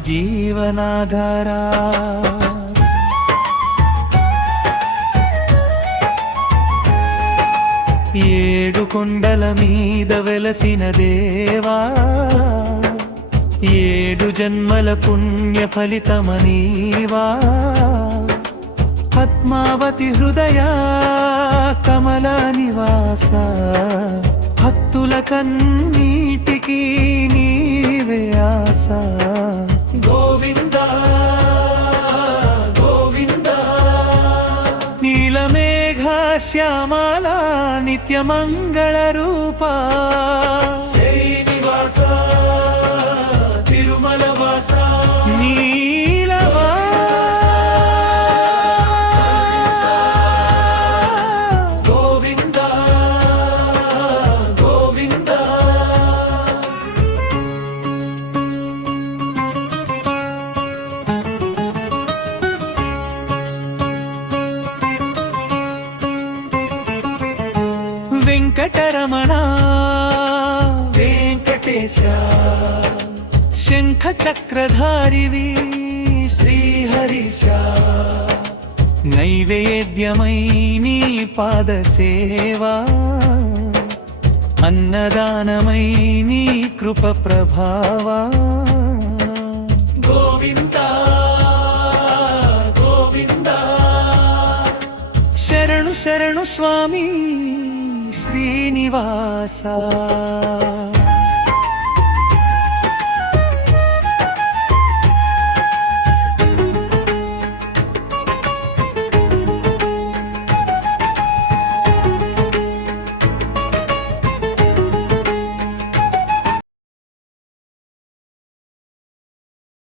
జీవనాధారా. ఏడు కొండల మీద వెలసిన దేవా ఏడు జన్మల పుణ్య ఫలితమనీవా పద్మావతి హృదయ కమల నివాస భక్తుల కన్నీ घास्या माला नित्यमङ्गलरूपा। వెంకటరమణ. వెంకటేశ. శంఖ చక్రధారివి శ్రీహరిశ. నైవేద్యమై నీ పాద సేవా అన్నదానమై నీ కృప ప్రభావా. గోవింద. గోవింద. శరణు శరణు స్వామి. శ్రీనివాస.